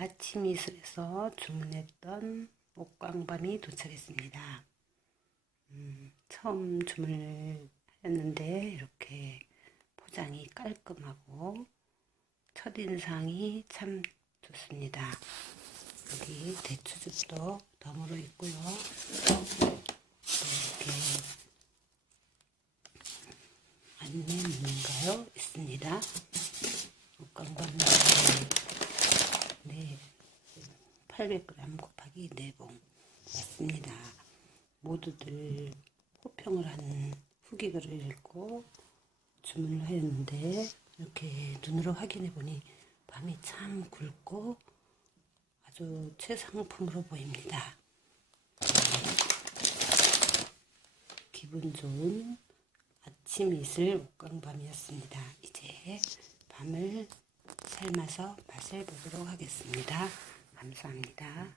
아침 이슬에서 주문했던 목광밤이 도착했습니다. 음, 처음 주문했는데 이렇게 포장이 깔끔하고 첫인상이 참 좋습니다. 여기 대추즙도 덤으로 있고요. 또 이렇게 안내문인가요? 있습니다. 목광밤 네, 800g 곱하기 4봉 맞습니다. 모두들 호평을 하는 후기글을 읽고 주문을 하였는데 이렇게 눈으로 확인해 보니 밤이 참 굵고 아주 최상품으로 보입니다. 기분 좋은 아침 이슬 옥광밤이었습니다. 이제 밤을 삶아서 맛을 보도록 하겠습니다. 감사합니다.